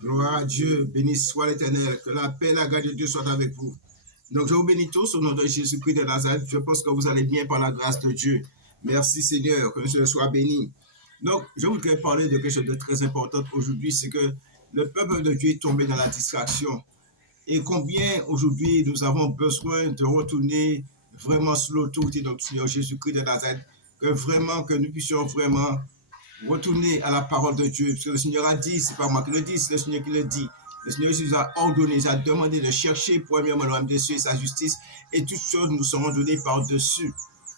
Gloire à Dieu, béni soit l'Éternel, que la paix et la grâce de Dieu soient avec vous. Donc je vous bénis tous au nom de Jésus-Christ de Nazareth. Je pense que vous allez bien par la grâce de Dieu. Merci Seigneur, que je sois béni. Donc je voudrais parler de quelque chose de très important aujourd'hui, c'est que le peuple de Dieu est tombé dans la distraction. Et combien aujourd'hui nous avons besoin de retourner vraiment sous l'autorité de notre Seigneur Jésus-Christ de Nazareth, que nous puissions vraiment retourner à la parole de Dieu, parce que le Seigneur a dit, c'est pas moi qui le dis, c'est le Seigneur qui le dit. Le Seigneur nous a ordonné, il a demandé de chercher premièrement le royaume des cieux et sa justice, et toutes choses nous seront données par-dessus.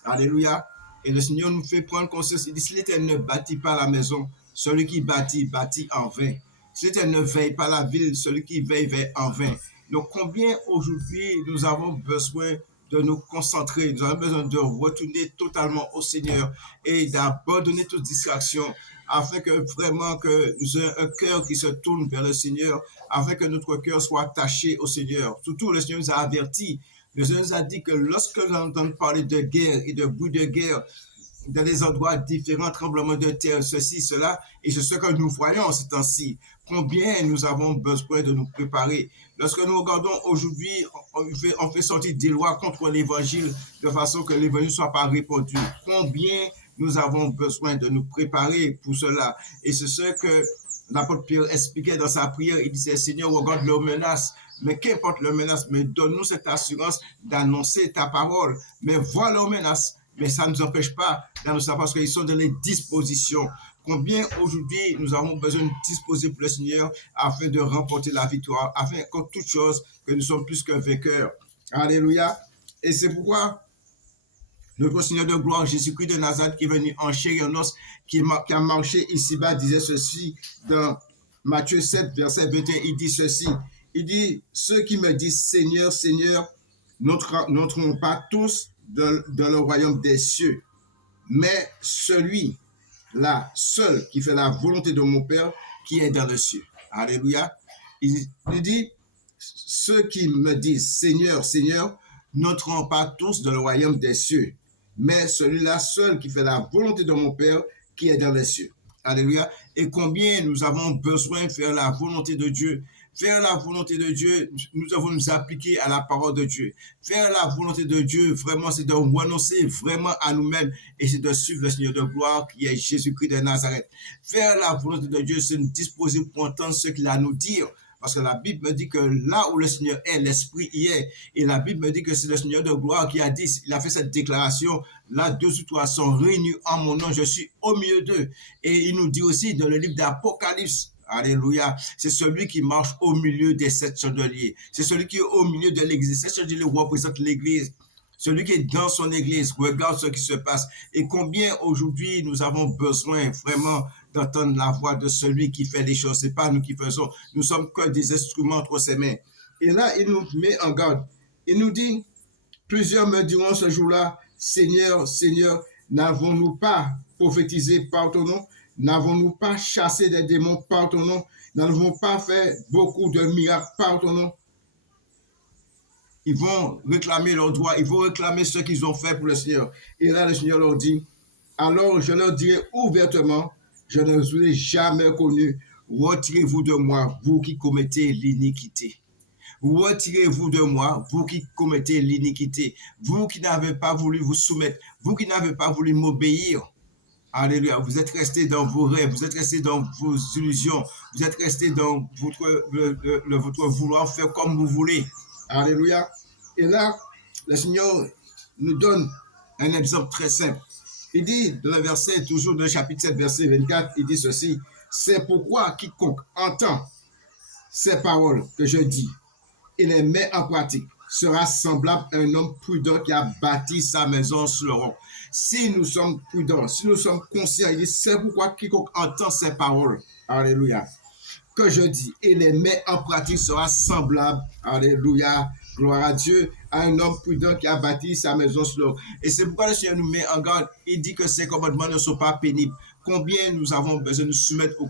Alléluia. Et le Seigneur nous fait prendre conscience, il dit, si l'Éternel ne bâtit pas la maison, celui qui bâtit, bâtit en vain. Si l'Éternel ne veille pas la ville, celui qui veille, veille en vain. Donc combien aujourd'hui nous avons besoin de nous concentrer, nous avons besoin de retourner totalement au Seigneur et d'abandonner toute distraction afin que vraiment que nous ayons un cœur qui se tourne vers le Seigneur, afin que notre cœur soit attaché au Seigneur. Surtout, le Seigneur nous a avertis, le Seigneur nous a dit que lorsque nous entendons parler de guerre et de bruit de guerre, dans des endroits différents, tremblements de terre, ceci, cela, et c'est ce que nous voyons en ce temps-ci. Combien nous avons besoin de nous préparer. Lorsque nous regardons aujourd'hui, on fait sortir des lois contre l'évangile de façon que l'évangile ne soit pas répandu. Combien nous avons besoin de nous préparer pour cela. Et c'est ce que l'apôtre Pierre expliquait dans sa prière. Il disait, Seigneur, regarde leurs menaces. Mais qu'importe leurs menaces, mais donne-nous cette assurance d'annoncer ta parole. Mais vois leurs menaces. Mais ça ne nous empêche pas d'annoncer parce qu'ils sont dans les dispositions. Combien aujourd'hui nous avons besoin de disposer pour le Seigneur afin de remporter la victoire, afin qu'en toute chose que nous sommes plus qu'un vainqueur. Alléluia. Et c'est pourquoi notre Seigneur de gloire, Jésus-Christ de Nazareth, qui est venu en chair et en os, qui a marché ici-bas, disait ceci dans Matthieu 7, verset 21, il dit ceci. Il dit, ceux qui me disent Seigneur, Seigneur, n'entreront pas tous dans le royaume des cieux, mais celui-là seul qui fait la volonté de mon Père qui est dans le cieux. Alléluia. Il dit, ceux qui me disent Seigneur, Seigneur, n'entreront pas tous dans le royaume des cieux, mais celui-là seul qui fait la volonté de mon Père qui est dans les cieux. Alléluia. Et combien nous avons besoin de faire la volonté de Dieu. Faire la volonté de Dieu, nous devons nous appliquer à la parole de Dieu. Faire la volonté de Dieu, vraiment, c'est de renoncer vraiment à nous-mêmes et c'est de suivre le Seigneur de gloire qui est Jésus-Christ de Nazareth. Faire la volonté de Dieu, c'est nous disposer pour entendre ce qu'il a à nous dire. Parce que la Bible me dit que là où le Seigneur est, l'Esprit y est. Et la Bible me dit que c'est le Seigneur de gloire qui a dit, il a fait cette déclaration, là, 2 ou 3 sont réunis en mon nom, je suis au milieu d'eux. Et il nous dit aussi dans le livre d'Apocalypse, alléluia, c'est celui qui marche au milieu des 7 chandeliers. C'est celui qui est au milieu de l'église. Ces chandeliers représentent l'église. Celui qui est dans son église regarde ce qui se passe. Et combien aujourd'hui nous avons besoin vraiment d'entendre la voix de celui qui fait les choses. C'est pas nous qui faisons. Nous sommes que des instruments entre ses mains. Et là, il nous met en garde. Il nous dit, plusieurs me diront ce jour-là, Seigneur, Seigneur, n'avons-nous pas prophétisé par ton nom? N'avons-nous pas chassé des démons par ton nom? N'avons-nous pas fait beaucoup de miracles par ton nom? Ils vont réclamer leurs droits, ils vont réclamer ce qu'ils ont fait pour le Seigneur. Et là, le Seigneur leur dit, alors je leur dirai ouvertement, je ne vous ai jamais connu, retirez-vous de moi, vous qui commettez l'iniquité. Retirez-vous de moi, vous qui commettez l'iniquité, vous qui n'avez pas voulu vous soumettre, vous qui n'avez pas voulu m'obéir. Alléluia, vous êtes restés dans vos rêves, vous êtes restés dans vos illusions, vous êtes restés dans votre vouloir faire comme vous voulez. Alléluia. Et là, le Seigneur nous donne un exemple très simple. Il dit dans le verset, toujours dans le chapitre 7, verset 24, il dit ceci, c'est pourquoi quiconque entend ces paroles que je dis et les met en pratique sera semblable à un homme prudent qui a bâti sa maison sur le roc. Si nous sommes prudents, si nous sommes conscients, il dit, c'est pourquoi quiconque entend ces paroles, alléluia, que je dis et les met en pratique sera semblable, alléluia, gloire à Dieu, à un homme prudent qui a bâti sa maison sur le roc. Et c'est pourquoi le Seigneur nous met en garde. Il dit que ces commandements ne sont pas pénibles. Combien nous avons besoin de nous soumettre au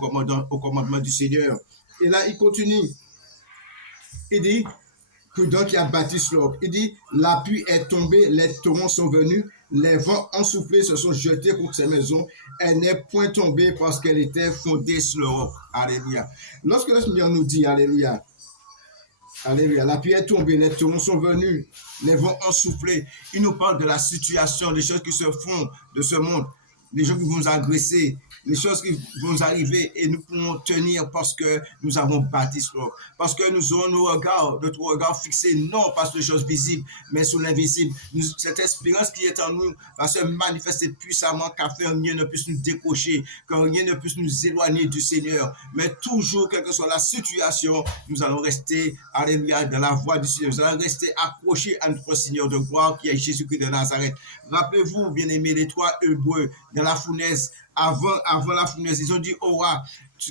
commandement du Seigneur. Et là, il continue. Il dit, prudent qui a bâti sur le roc. Il dit, la pluie est tombée, les torrents sont venus, Les vents ont soufflé, se sont jetés contre ces maisons. Elle n'est point tombée parce qu'elle était fondée sur le roc. Alléluia. Lorsque le Seigneur nous dit, Alléluia, Alléluia, la pluie est tombée, les tourments sont venus, les vents ont soufflé. Il nous parle de la situation, des choses qui se font de ce monde, les gens qui vont nous agresser, les choses qui vont nous arriver et nous pourrons tenir parce que nous avons bâti cela. Parce que nous aurons notre regard fixé non pas sur les choses visibles, mais sur l'invisible. Cette espérance qui est en nous va se manifester puissamment qu'afin rien ne puisse nous décrocher, que rien ne puisse nous éloigner du Seigneur. Mais toujours, quelle que soit la situation, nous allons rester, alléluia, dans la voie du Seigneur. Nous allons rester accrochés à notre Seigneur de gloire qui est Jésus-Christ de Nazareth. Rappelez-vous, bien-aimés, les trois Hébreux dans la fournaise, avant la fournaise, ils ont dit, oh roi,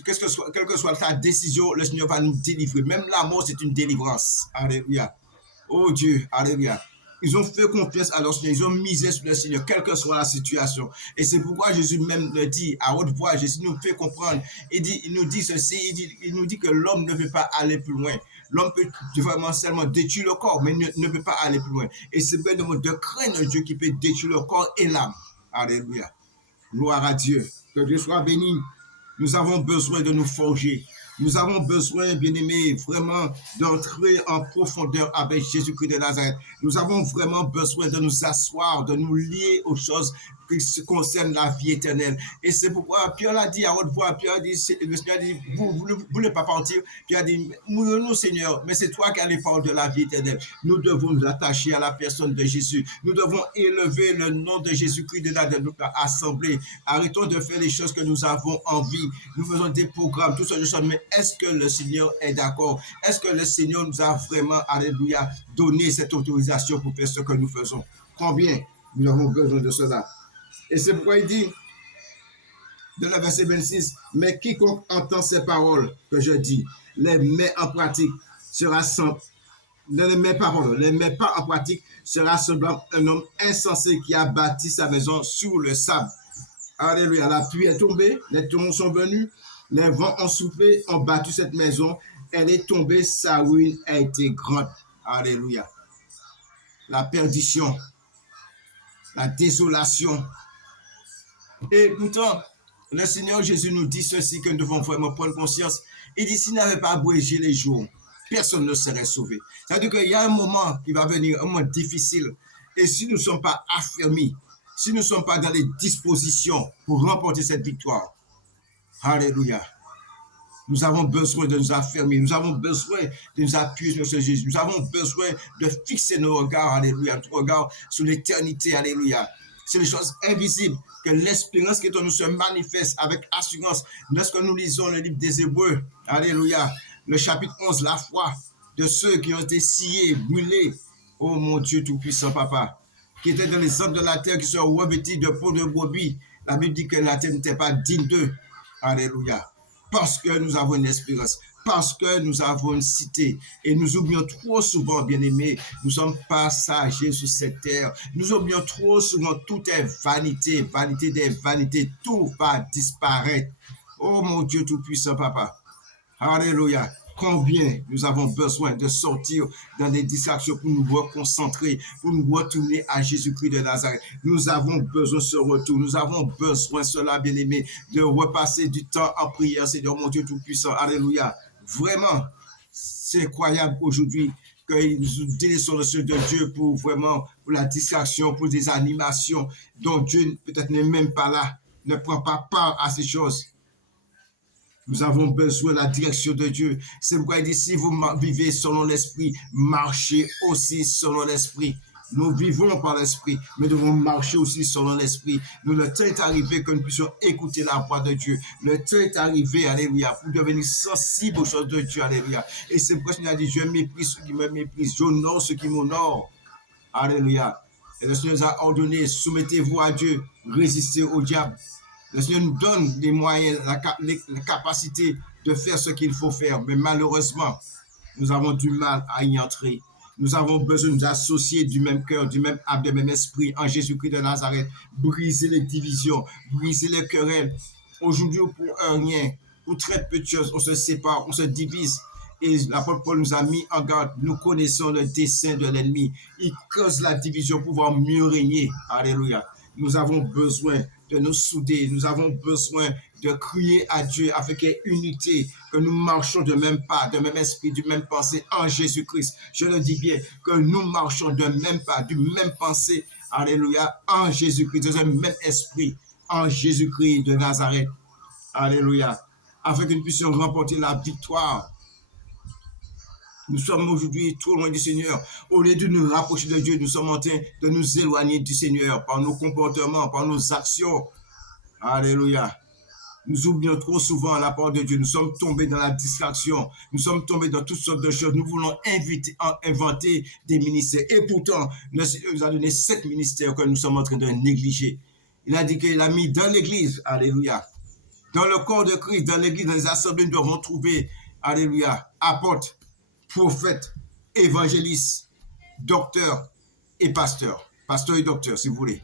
quelle que soit ta décision, le Seigneur va nous délivrer. Même la mort, c'est une délivrance. Alléluia. Oh Dieu, alléluia. Ils ont fait confiance à leur Seigneur, ils ont misé sur le Seigneur, quelle que soit la situation. Et c'est pourquoi Jésus même le dit à haute voix, Jésus nous fait comprendre. Il nous dit ceci, il nous dit que l'homme ne veut pas aller plus loin. L'homme peut vraiment seulement détruire le corps, mais ne peut pas aller plus loin. Et c'est bien de craindre un Dieu qui peut détruire le corps et l'âme. Alléluia. Gloire à Dieu. Que Dieu soit béni. Nous avons besoin de nous forger. Nous avons besoin, bien-aimés, vraiment d'entrer en profondeur avec Jésus-Christ de Nazareth. Nous avons vraiment besoin de nous asseoir, de nous lier aux choses qui concernent la vie éternelle. Et c'est pourquoi Pierre l'a dit à haute voix. Pierre a dit, le Seigneur a dit, vous ne voulez pas partir. Pierre a dit, mourons-nous, Seigneur, mais c'est toi qui as les paroles de la vie éternelle. Nous devons nous attacher à la personne de Jésus. Nous devons élever le nom de Jésus-Christ de notre assemblée. Arrêtons de faire les choses que nous avons envie. Nous faisons des programmes, tout ça, mais est-ce que le Seigneur est d'accord? Est-ce que le Seigneur nous a vraiment, alléluia, donné cette autorisation pour faire ce que nous faisons? Combien nous avons besoin de cela? Et c'est pourquoi il dit, dans le verset 26, mais quiconque entend ces paroles que je dis, les met en pratique, sera semblable, ne les met pas en pratique, sera semblable à un homme insensé qui a bâti sa maison sur le sable. Alléluia, la pluie est tombée, les tourments sont venus, les vents ont soufflé, ont battu cette maison, elle est tombée, sa ruine a été grande. Alléluia. La perdition, la désolation. Et pourtant, le Seigneur Jésus nous dit ceci que nous devons vraiment prendre conscience. Il dit, s'il n'avait pas abrégé les jours, personne ne serait sauvé. C'est-à-dire qu'il y a un moment qui va venir, un moment difficile. Et si nous ne sommes pas affermis, si nous ne sommes pas dans les dispositions pour remporter cette victoire, alléluia, nous avons besoin de nous affermir, nous avons besoin de nous appuyer sur Jésus, nous avons besoin de fixer nos regards, alléluia, notre regard sur l'éternité, alléluia. C'est les choses invisibles que l'espérance qui est en nous se manifeste avec assurance. Lorsque nous lisons le livre des Hébreux, alléluia, le chapitre 11, la foi de ceux qui ont été sciés, brûlés, oh mon Dieu tout-puissant, papa, qui étaient dans les hommes de la terre, qui sont revêtis de peau de brebis. La Bible dit que la terre n'était pas digne d'eux. Alléluia. Parce que nous avons une espérance, parce que nous avons une cité. Et nous oublions trop souvent, bien-aimés, nous sommes passagers sur cette terre. Nous oublions trop souvent, tout est vanité, vanité des vanités, tout va disparaître. Oh mon Dieu tout-puissant, papa. Alléluia. Combien nous avons besoin de sortir dans des distractions pour nous reconcentrer, pour nous retourner à Jésus-Christ de Nazareth. Nous avons besoin de ce retour. Nous avons besoin, cela, bien-aimé, de repasser du temps en prière, Seigneur mon Dieu Tout-Puissant. Alléluia. Vraiment, c'est incroyable aujourd'hui que nous délaissons le Seigneur de Dieu pour vraiment, pour la distraction, pour des animations dont Dieu peut-être n'est même pas là, ne prend pas part à ces choses. Nous avons besoin de la direction de Dieu. C'est pourquoi il dit, si vous vivez selon l'Esprit, marchez aussi selon l'Esprit. Nous vivons par l'Esprit, mais nous devons marcher aussi selon l'Esprit. Le temps est arrivé que nous puissions écouter la voix de Dieu. Le temps est arrivé, alléluia, pour devenir sensible aux choses de Dieu, alléluia. Et c'est pourquoi il a dit, je méprise ceux qui me méprisent, j'honore ceux qui m'honorent. Alléluia. Et le Seigneur nous a ordonné, soumettez-vous à Dieu, résistez au diable. Le Seigneur nous donne les moyens, la capacité de faire ce qu'il faut faire. Mais malheureusement, nous avons du mal à y entrer. Nous avons besoin de nous associer du même cœur, du même âme, du même esprit en Jésus-Christ de Nazareth. Briser les divisions, briser les querelles. Aujourd'hui, pour un rien, pour très peu de choses, on se sépare, on se divise. Et l'apôtre Paul nous a mis en garde. Nous connaissons le dessein de l'ennemi. Il cause la division pour pouvoir mieux régner. Alléluia. Nous avons besoin de nous souder. Nous avons besoin de crier à Dieu afin qu'il y ait unité, que nous marchons de même pas, de même esprit, du même pensée en Jésus-Christ. Je le dis bien, que nous marchons de même pas, du même pensée, alléluia, en Jésus-Christ, de un même esprit, en Jésus-Christ de Nazareth. Alléluia. Afin que nous puissions remporter la victoire. Nous sommes aujourd'hui trop loin du Seigneur. Au lieu de nous rapprocher de Dieu, nous sommes en train de nous éloigner du Seigneur par nos comportements, par nos actions. Alléluia. Nous oublions trop souvent la parole de Dieu. Nous sommes tombés dans la distraction. Nous sommes tombés dans toutes sortes de choses. Nous voulons inventer des ministères. Et pourtant, le Seigneur nous a donné 7 ministères que nous sommes en train de négliger. Il a dit qu'il a mis dans l'Église, alléluia, dans le corps de Christ, dans l'Église, dans les assemblées, nous devons trouver, alléluia, apôtres, prophètes, évangélistes, docteurs et pasteurs. Pasteurs et docteurs, si vous voulez.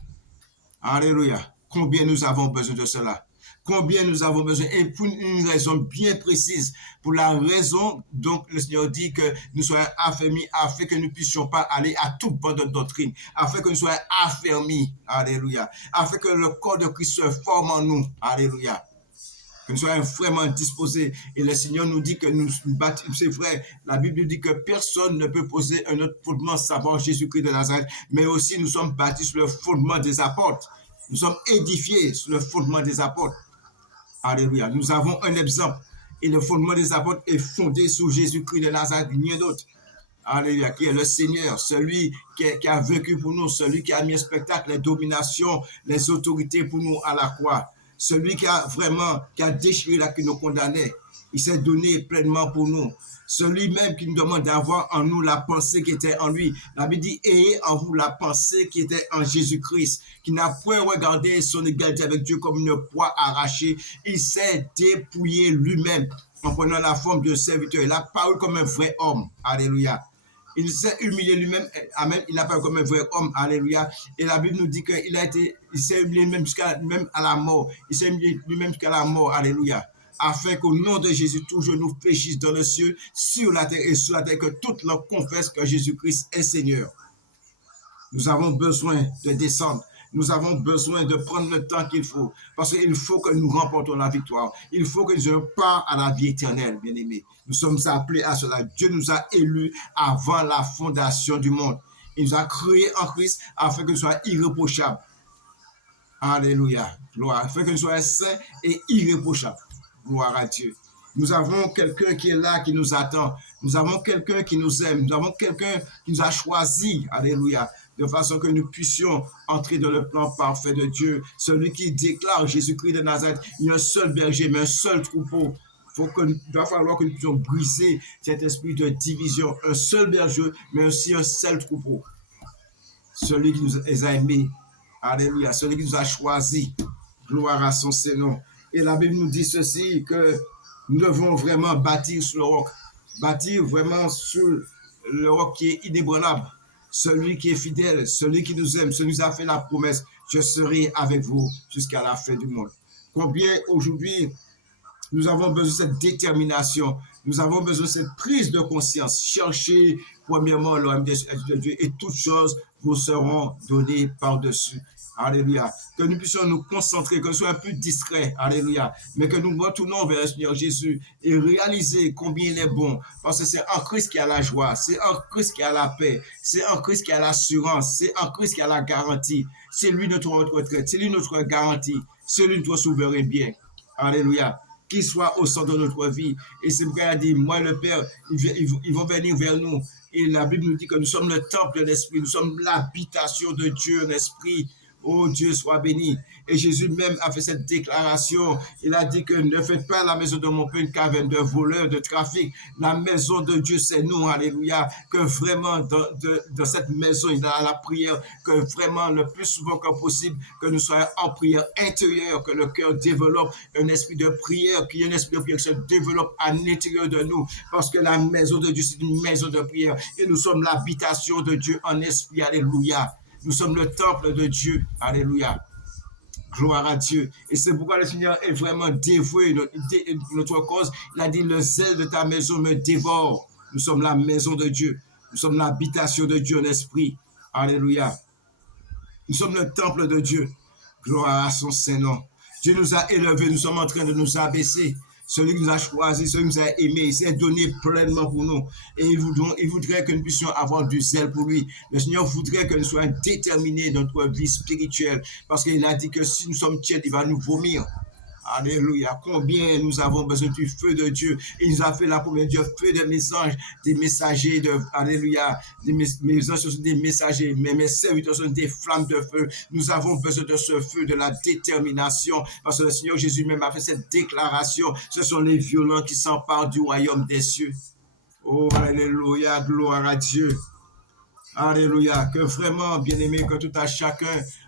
Alléluia. Combien nous avons besoin de cela? Combien nous avons besoin, et pour une raison bien précise, pour la raison, donc le Seigneur dit que nous soyons affermis afin que nous ne puissions pas aller à toute bande de doctrine, afin que nous soyons affermis, alléluia, afin que le corps de Christ se forme en nous, alléluia, que nous soyons vraiment disposés. Et le Seigneur nous dit que nous bâtissons, c'est vrai, la Bible nous dit que personne ne peut poser un autre fondement savoir Jésus-Christ de Nazareth, mais aussi nous sommes bâtis sur le fondement des apôtres, nous sommes édifiés sur le fondement des apôtres. Alléluia. Nous avons un exemple. Et le fondement des apôtres est fondé sur Jésus-Christ de Nazareth, rien d'autre. Alléluia. Qui est le Seigneur, celui qui a vaincu pour nous, celui qui a mis en spectacle les dominations, les autorités pour nous à la croix. Celui qui a déchiré la qui nous condamnait. Il s'est donné pleinement pour nous. Celui-même qui nous demande d'avoir en nous la pensée qui était en lui. La Bible dit, ayez en vous la pensée qui était en Jésus-Christ, qui n'a point regardé son égalité avec Dieu comme une proie arrachée. Il s'est dépouillé lui-même en prenant la forme de serviteur. Il a paru comme un vrai homme. Alléluia. Il s'est humilié lui-même. Amen. Il a paru comme un vrai homme. Alléluia. Et la Bible nous dit qu'il s'est humilié même à la mort. Il s'est humilié lui-même jusqu'à la mort. Alléluia. Afin qu'au nom de Jésus, tout genou fléchisse dans le ciel, sur la terre et sur la terre, que toute langue confesse que Jésus-Christ est Seigneur. Nous avons besoin de descendre. Nous avons besoin de prendre le temps qu'il faut, parce qu'il faut que nous remportons la victoire. Il faut que nous partions à la vie éternelle, bien-aimés. Nous sommes appelés à cela. Dieu nous a élus avant la fondation du monde. Il nous a créés en Christ afin que nous soyons irréprochables. Alléluia. Gloire. Afin que nous soyons saints et irréprochables. Gloire à Dieu. Nous avons quelqu'un qui est là, qui nous attend. Nous avons quelqu'un qui nous aime. Nous avons quelqu'un qui nous a choisis. Alléluia. De façon que nous puissions entrer dans le plan parfait de Dieu. Celui qui déclare Jésus-Christ de Nazareth. Il y a un seul berger, mais un seul troupeau. Il va falloir que nous puissions briser cet esprit de division. Un seul berger, mais aussi un seul troupeau. Celui qui nous a aimés. Alléluia. Celui qui nous a choisis. Gloire à son Seigneur. Et la Bible nous dit ceci, que nous devons vraiment bâtir sur le roc. Bâtir vraiment sur le roc qui est inébranlable. Celui qui est fidèle, celui qui nous aime, celui qui nous a fait la promesse, je serai avec vous jusqu'à la fin du monde. Combien aujourd'hui nous avons besoin de cette détermination, nous avons besoin de cette prise de conscience. Cherchez premièrement le royaume de Dieu et toutes choses vous seront données par-dessus. Alléluia. Que nous puissions nous concentrer, que nous soyons un peu discrets. Alléluia. Mais que nous retournons vers le Seigneur Jésus et réaliser combien il est bon. Parce que c'est en Christ qu'il y a la joie. C'est en Christ qu'il y a la paix. C'est en Christ qu'il y a l'assurance. C'est en Christ qu'il y a la garantie. C'est lui notre retraite. C'est lui notre garantie. C'est lui notre souverain bien. Alléluia. Qu'il soit au centre de notre vie. Et c'est pourquoi il a dit, moi le Père, ils vont venir vers nous. Et la Bible nous dit que nous sommes le temple de l'Esprit. Nous sommes l'habitation de Dieu en esprit. Oh Dieu soit béni. Et Jésus même a fait cette déclaration. Il a dit que ne faites pas la maison de mon Père une caverne de voleurs, de trafic. La maison de Dieu, c'est nous. Alléluia. Que vraiment dans cette maison, il y a la prière. Que vraiment le plus souvent que possible, que nous soyons en prière intérieure. Que le cœur développe un esprit de prière. Qu'il y ait un esprit de prière qui se développe à l'intérieur de nous. Parce que la maison de Dieu, c'est une maison de prière. Et nous sommes l'habitation de Dieu en esprit. Alléluia. Nous sommes le temple de Dieu. Alléluia. Gloire à Dieu. Et c'est pourquoi le Seigneur est vraiment dévoué notre cause. Il a dit, le zèle de ta maison me dévore. Nous sommes la maison de Dieu. Nous sommes l'habitation de Dieu en esprit. Alléluia. Nous sommes le temple de Dieu. Gloire à son Saint-Nom. Dieu nous a élevés, nous sommes en train de nous abaisser. Celui qui nous a choisis, celui qui nous a aimés, il s'est donné pleinement pour nous. Et il voudrait que nous puissions avoir du zèle pour lui. Le Seigneur voudrait que nous soyons déterminés dans notre vie spirituelle. Parce qu'il a dit que si nous sommes tièdes, il va nous vomir. Alléluia. Combien nous avons besoin du feu de Dieu. Il nous a fait la première Dieu, feu de mes anges, des messagers de, alléluia, mes anges sont des messagers, mais mes serviteurs sont des flammes de feu. Nous avons besoin de ce feu, de la détermination, parce que le Seigneur Jésus même a fait cette déclaration. Ce sont les violents qui s'emparent du royaume des cieux. Oh, alléluia, gloire à Dieu. Alléluia. Que vraiment, bien-aimé, que tout à chacun,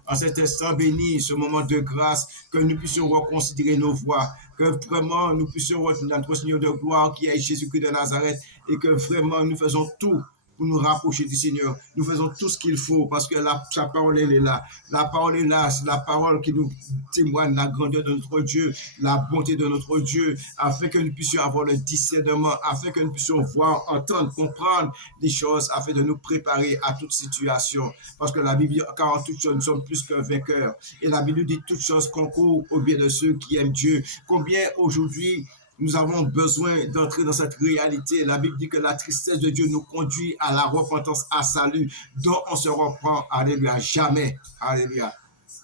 en cet instant béni, ce moment de grâce, que nous puissions reconsidérer nos voies, que vraiment nous puissions retenir notre Seigneur de gloire qui est Jésus-Christ de Nazareth et que vraiment nous faisons tout pour nous rapprocher du Seigneur. Nous faisons tout ce qu'il faut parce que sa parole, elle est là. La parole est là, c'est la parole qui nous témoigne la grandeur de notre Dieu, la bonté de notre Dieu, afin que nous puissions avoir le discernement, afin que nous puissions voir, entendre, comprendre des choses, afin de nous préparer à toute situation. Parce que la Bible dit, car en toutes choses, nous sommes plus qu'un vainqueur. Et la Bible dit, toutes choses concourent au bien de ceux qui aiment Dieu. Combien aujourd'hui, nous avons besoin d'entrer dans cette réalité. La Bible dit que la tristesse de Dieu nous conduit à la repentance, à salut, dont on se reprend, alléluia, jamais. Alléluia.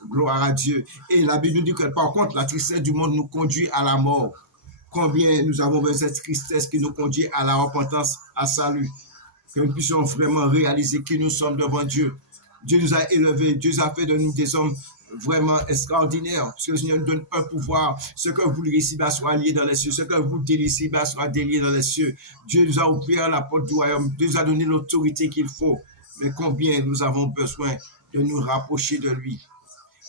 Gloire à Dieu. Et la Bible nous dit que par contre, la tristesse du monde nous conduit à la mort. Combien nous avons besoin de cette tristesse qui nous conduit à la repentance, à salut. Que nous puissions vraiment réaliser qui nous sommes devant Dieu. Dieu nous a élevés, Dieu a fait de nous des hommes vraiment extraordinaire, parce que le Seigneur nous donne un pouvoir. Ce que vous voulez ici-bas soit lié dans les cieux, ce que vous déliez ici-bas soit délié dans les cieux. Dieu nous a ouvert la porte du royaume, Dieu nous a donné l'autorité qu'il faut. Mais combien nous avons besoin de nous rapprocher de lui?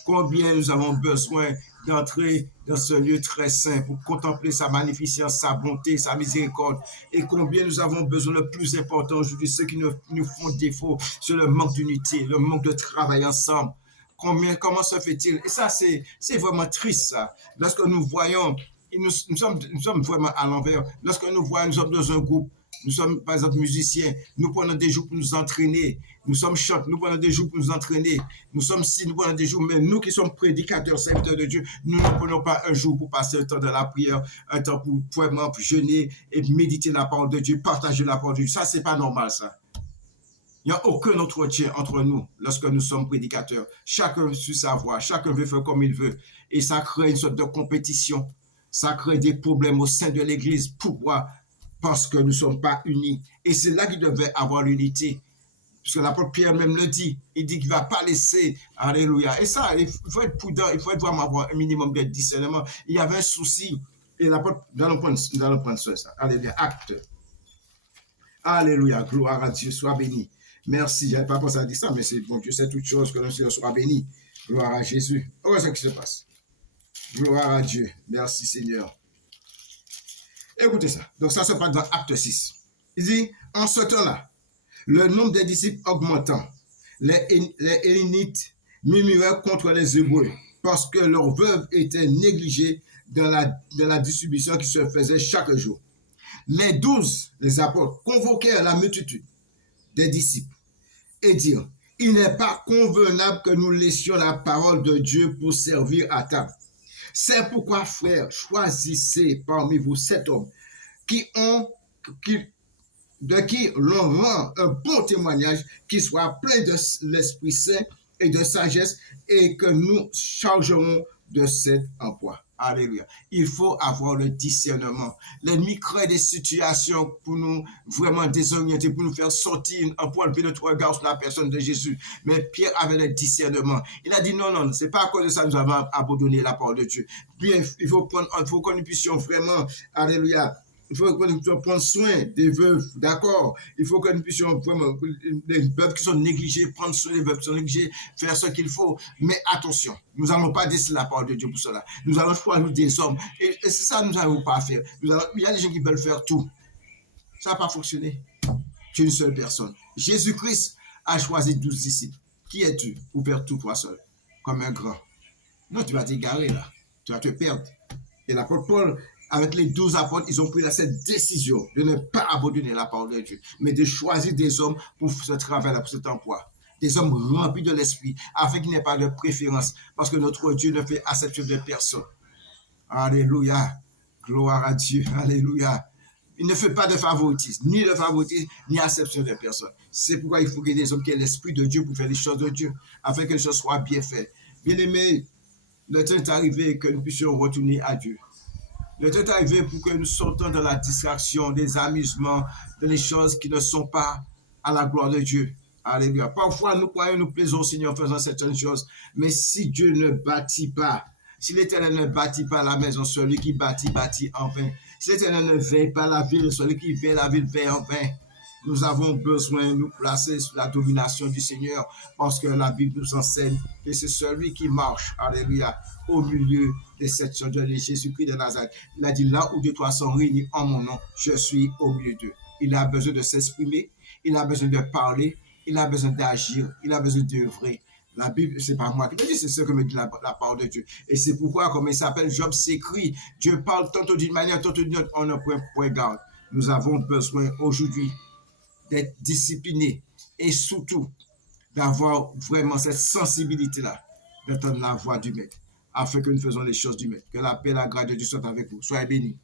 Combien nous avons besoin d'entrer dans ce lieu très saint pour contempler sa magnificence, sa bonté, sa miséricorde. Et combien nous avons besoin, le plus important aujourd'hui, ceux qui nous font défaut, c'est le manque d'unité, le manque de travail ensemble. Comment se fait-il? Et ça, c'est vraiment triste, ça. Lorsque nous voyons, nous sommes vraiment à l'envers. Lorsque nous voyons, nous sommes dans un groupe, nous sommes, par exemple, musiciens, nous prenons des jours pour nous entraîner. Nous sommes chantres, nous prenons des jours pour nous entraîner. Nous sommes nous prenons des jours, mais nous qui sommes prédicateurs, serviteurs de Dieu, nous ne prenons pas un jour pour passer le temps de la prière, un temps pour vraiment jeûner et méditer la parole de Dieu, partager la parole de Dieu. Ça, c'est pas normal, ça. Il n'y a aucun entretien entre nous lorsque nous sommes prédicateurs. Chacun suit sa voix, chacun veut faire comme il veut. Et ça crée une sorte de compétition. Ça crée des problèmes au sein de l'Église. Pourquoi? Parce que nous ne sommes pas unis. Et c'est là qu'il devait avoir l'unité. Parce que l'apôtre Pierre même le dit. Il dit qu'il ne va pas laisser. Alléluia. Et ça, il faut être prudent. Il faut vraiment avoir un minimum de discernement. Il y avait un souci. Et l'apôtre, nous allons prendre ça. Alléluia. Acte. Alléluia. Gloire à Dieu. Sois béni. Merci. Je n'avais pas pensé à dire ça, mais c'est bon. Dieu sait toutes choses. Que le Seigneur soit béni. Gloire à Jésus. Qu'est-ce qui se passe? Gloire à Dieu. Merci Seigneur. Écoutez ça. Donc ça se passe dans Acte 6. Il dit, en ce temps-là, le nombre des disciples augmentant, les Hélénites murmuraient contre les Hébreux parce que leurs veuves étaient négligées dans la distribution qui se faisait chaque jour. Les 12, les apôtres, convoquèrent la multitude des disciples et dirent, il n'est pas convenable que nous laissions la parole de Dieu pour servir à table. C'est pourquoi, frères, choisissez parmi vous 7 hommes de qui l'on rend un bon témoignage, qui soit plein de l'Esprit Saint et de sagesse, et que nous chargerons de cet emploi. Alléluia. Il faut avoir le discernement. L'ennemi crée des situations pour nous vraiment désorienter, pour nous faire sortir un point de vue de notre regard sur la personne de Jésus. Mais Pierre avait le discernement. Il a dit non, c'est pas à cause de ça que nous avons abandonné la parole de Dieu. Bien, il faut que nous puissions vraiment, alléluia, il faut que nous puissions prendre soin des veuves, d'accord? Il faut que nous puissions vraiment, les veuves qui sont négligées, prendre soin des veuves qui sont négligées, faire ce qu'il faut. Mais attention, nous n'allons pas décider la parole de Dieu pour cela. Nous allons choisir des hommes. Et c'est ça que nous n'allons pas faire. Il y a des gens qui veulent faire tout. Ça n'a pas fonctionné. Tu es une seule personne. Jésus-Christ a choisi 12 disciples. Qui es-tu pour faire tout toi seul, comme un grand? Non, tu vas t'égarer là. Tu vas te perdre. Et l'apôtre Paul, avec les 12 apôtres, ils ont pris cette décision de ne pas abandonner la parole de Dieu, mais de choisir des hommes pour ce travail-là, pour cet emploi. Des hommes remplis de l'esprit, afin qu'il n'y ait pas de préférence, parce que notre Dieu ne fait acception de personne. Alléluia. Gloire à Dieu. Alléluia. Il ne fait pas de favoritisme, ni acception de personne. C'est pourquoi il faut qu'il y ait des hommes qui aient l'esprit de Dieu pour faire les choses de Dieu, afin que les choses soient bien faites. Bien aimés, le temps est arrivé que nous puissions retourner à Dieu. Le temps est arrivé pour que nous sortons de la distraction, des amusements, des choses qui ne sont pas à la gloire de Dieu. Alléluia. Parfois, nous croyons, nous plaisons au Seigneur en faisant certaines choses, mais si Dieu ne bâtit pas, si l'Éternel ne bâtit pas la maison, celui qui bâtit, bâtit en vain. Si l'Éternel ne veille pas la ville, celui qui veille la ville, veille en vain. Nous avons besoin de nous placer sous la domination du Seigneur parce que la Bible nous enseigne que c'est celui qui marche, alléluia, au milieu des sept choses de Jésus-Christ de Nazareth. Il a dit, là où deux, trois sont réunis en mon nom, je suis au milieu d'eux. Il a besoin de s'exprimer, il a besoin de parler, il a besoin d'agir, il a besoin d'œuvrer. La Bible, c'est pas moi qui le dis, c'est ce que me dit la parole de Dieu. Et c'est pourquoi, comme il s'appelle, Job s'écrit, Dieu parle tantôt d'une manière, tantôt d'une autre, on ne point garde. Nous avons besoin aujourd'hui d'être disciplinés et surtout d'avoir vraiment cette sensibilité-là, d'entendre la voix du Maître, afin que nous faisons les choses du Maître. Que la paix et la grâce de Dieu soient avec vous. Soyez bénis.